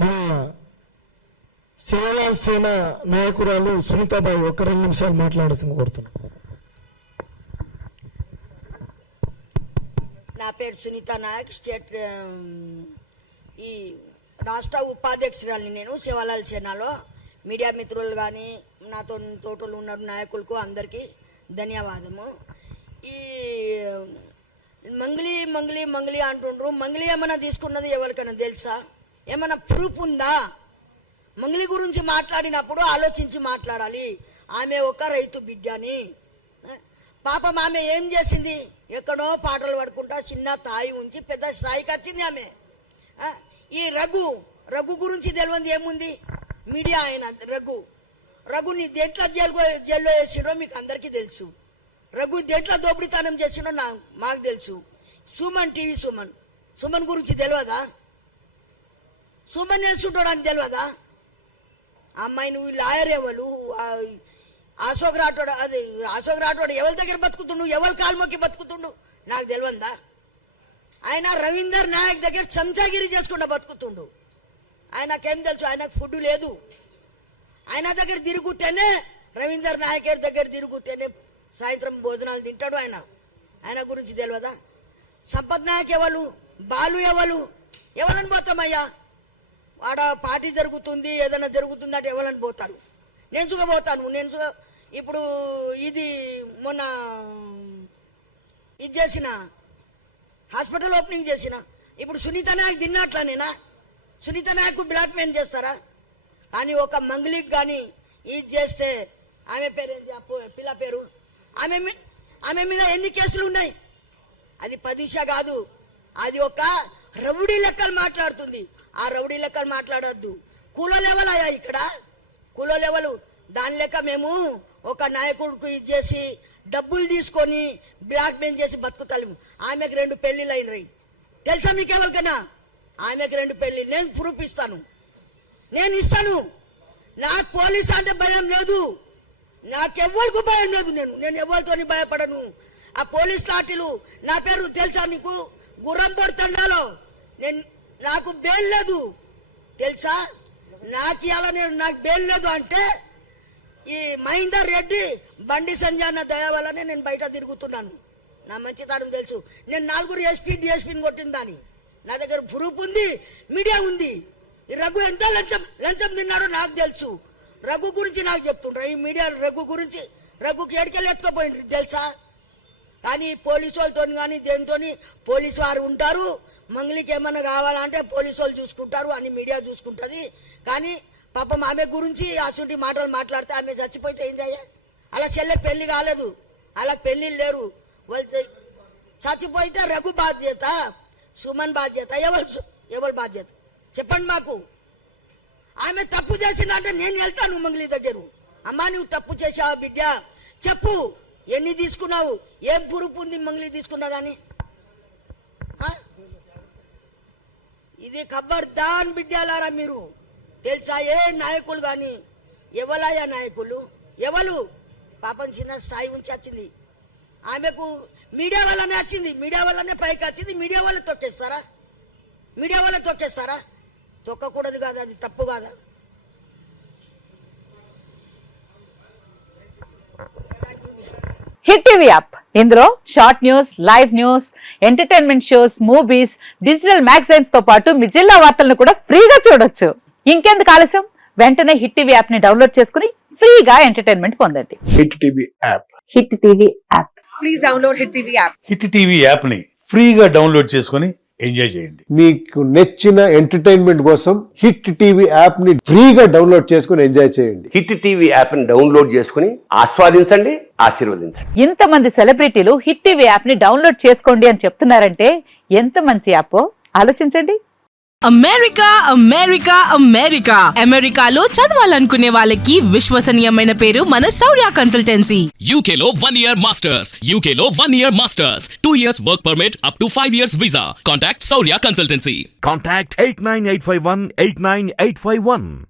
మన సేవలాల్ సేన నాయకురాలు సునీతాబాయి ఒక 2 నిమిషాలు మాట్లాడాల్సింది కోరుతున్నాను. నా పేరు సునీత నాయక్, స్టేట్ ఈ రాష్ట్ర ఉపాధ్యక్షురాలిని. నేను సేవలాల్ సేనలో మీడియా మిత్రులు కానీ నాతో తోటలు ఉన్న నాయకులకు అందరికీ ధన్యవాదము. ఈ మంగ్లీ మంగ్లీ మంగ్లీ అంటుండ్రు. మంగ్లీ ఏమైనా తీసుకున్నది ఎవరికైనా తెలుసా? ఏమైనా ప్రూఫ్ ఉందా? మంగ్లీ గురించి మాట్లాడినప్పుడు ఆలోచించి మాట్లాడాలి. ఆమె ఒక రైతు బిడ్డని. పాపం ఆమె ఏం చేసింది? ఎక్కడో పాటలు పడుకుంటా చిన్న తాయి ఉంచి పెద్ద స్థాయికి వచ్చింది ఆమె. ఈ రఘు గురించి తెలియంది ఏముంది? మీడియా ఆయన రఘుని దేంట్లో జైల్లో వేసిండో మీకు అందరికీ తెలుసు. రఘు దేంట్లో దోపిడీతనం చేసిండో మాకు తెలుసు. టీవీ సుమన్ గురించి తెలియదా? సుమన్ నేర్చుంటాడని తెలియదా? అమ్మాయి నువ్వు లాయర్ ఎవరు? అశోక్ రాఠోడ్ ఎవరి దగ్గర బతుకుతుండు? ఎవరి కాల్మోకి బతుకుతుండు? నాకు తెలియందా? ఆయన రవీందర్ నాయక్ దగ్గర చెంచాగిరి చేసుకుంటూ బతుకుతుండు. ఆయనకేం తెలుసు? ఆయనకు ఫుడ్ లేదు. ఆయన దగ్గర తిరుగుతేనే, రవీందర్ నాయక్ దగ్గర తిరుగుతేనే సాయంత్రం భోజనాలు తింటాడు. ఆయన గురించి తెలియదా? సంపత్ నాయక్ ఎవరు? బాలు ఎవరని పోతామయ్యా? వాడ పార్టీ జరుగుతుంది, ఏదైనా జరుగుతుందంటే ఎవరని పోతారు? నేను చూగబోతాను. ఇప్పుడు ఇది మొన్న ఇది చేసిన హాస్పిటల్ ఓపెనింగ్ చేసిన. ఇప్పుడు సునీత నాయక్ తిన్నట్లనేనా? సునీత నాయక్ బ్లాక్ మెయిల్ చేస్తారా? కానీ ఒక మంగ్లీకి కానీ ఇది చేస్తే ఆమె పేరు ఏంటి? పిల్ల పేరు ఆమె మీద ఎన్ని కేసులు ఉన్నాయి? అది 10 కాదు, అది ఒక రౌడీ లెక్కలు మాట్లాడుతుంది. ఆ రౌడీ లెక్కలు మాట్లాడద్దు. కూలో లెవెల్ అయ్యా ఇక్కడ, కూలో లెవెల్. దాని లెక్క మేము ఒక నాయకుడికి ఇది చేసి డబ్బులు తీసుకొని బ్లాక్ మెయిల్ చేసి బతుకుతాము. ఆమెకు 2 పెళ్లిళ్ళు అయినవి తెలుసా మీకు ఎవరికైనా? ఆమెకు 2 పెళ్లి. నేను ప్రూఫ్ ఇస్తాను, నేను ఇస్తాను. నాకు పోలీస్ అంటే భయం లేదు, నాకెవ్వరికి భయం లేదు. నేను ఎవరితోని భయపడను. ఆ పోలీస్ లాఠీలు నా పేరు తెలుసా నీకు? గుర్రంపోడు తండాలో నాకు బెయిల్ లేదు తెలుసా? నాకు బెయిల్ లేదు అంటే ఈ మహేందర్ రెడ్డి బండి సంజయ్ అన్న దయ వల్లనే నేను బయట తిరుగుతున్నాను. నా మంచితనం తెలుసు. నేను 4 ఎస్పీ డిఎస్పీని కొట్టిన దాన్ని. నా దగ్గర ప్రూఫ్ ఉంది, మీడియా ఉంది. ఈ రఘు ఎంత లంచం తిన్నాడో నాకు తెలుసు. రఘు గురించి నాకు చెప్తుండ్రు ఈ మీడియా. రఘుకి ఎడికెళ్ళి ఎత్తుకుపోయిండ్రు తెలుసా? కానీ పోలీసు వాళ్ళతో కానీ దేనితో పోలీసు వారు ఉంటారు. మంగ్లీకి ఏమన్నా కావాలంటే పోలీసు వాళ్ళు చూసుకుంటారు అని మీడియా చూసుకుంటుంది. కానీ పాపం ఆమె గురించి అటువంటి మాటలు మాట్లాడితే ఆమె చచ్చిపోతే ఏంటయ్యా? అలా చెల్లెకి పెళ్లి కాలేదు, అలా పెళ్లిళ్ళు లేరు. వాళ్ళు చచ్చిపోతే రఘు బాధ్యత, సుమన్ బాధ్యత, ఎవరు బాధ్యత చెప్పండి మాకు. ఆమె తప్పు చేసిందంటే నేను వెళ్తాను మంగ్లీ దగ్గర. అమ్మా నువ్వు తప్పు చేసావు బిడ్డ, చెప్పు ఎన్ని తీసుకున్నావు, ఏం ప్రూఫ్ ఉంది మంగ్లీ తీసుకున్నదని? ఇది ఖబర్దాన్ బిడ్డలారా మీరు. తెలుసా? ఏ నాయకులు కానీ ఎవలయ్యా నాయకులు? ఎవరు? పాపం చిన్న స్థాయి ఉంచి వచ్చింది. ఆమెకు మీడియా వల్లనే వచ్చింది, మీడియా వల్లనే పైకి వచ్చింది. మీడియా వల్ల తొక్కేస్తారా? తొక్కకూడదు కాదు, అది తప్పు కాదా? హిట్ టీవీ యాప్, ఇందులో short news, live news, entertainment shows, movies, digital magazines తో పాటు మీ జిల్లా వార్తలను కూడా ఫ్రీగా చూడొచ్చు. ఇంకెందుకు ఆలస్యం? వెంటనే హిట్ టీవీ యాప్ ని డౌన్లోడ్ చేసుకుని ఫ్రీగా ఎంటర్టైన్మెంట్ పొందండి. Hit TV app. Hit TV app. Please download hit TV app. Hit TV app ని ఫ్రీగా డౌన్లోడ్ చేసుకుని ఎంజాయ్ చేయండి. మీకు నచ్చిన ఎంటర్టైన్మెంట్ కోసం హిట్ టీవీ యాప్ ని ఫ్రీగా డౌన్లోడ్ చేసుకుని ఎంజాయ్ చేయండి. హిట్ టీవీ యాప్ ని డౌన్లోడ్ చేసుకుని ఆస్వాదించండి, ఆశీర్వదించండి. ఇంతమంది సెలబ్రిటీలు హిట్ టీవీ యాప్ ని డౌన్లోడ్ చేసుకోండి అని చెప్తున్నారంటే ఎంత మంచి యాప్ ఆలోచించండి. అమెరికాలో చదవాలనుకునే వాళ్ళకి విశ్వసనీయమైన పేరు మన శౌర్య కన్సల్టెన్సీ. UK లో 1 year masters. 2 years work permit up to 5 years visa. Contact Saurya Consultancy. Contact 89851 89851.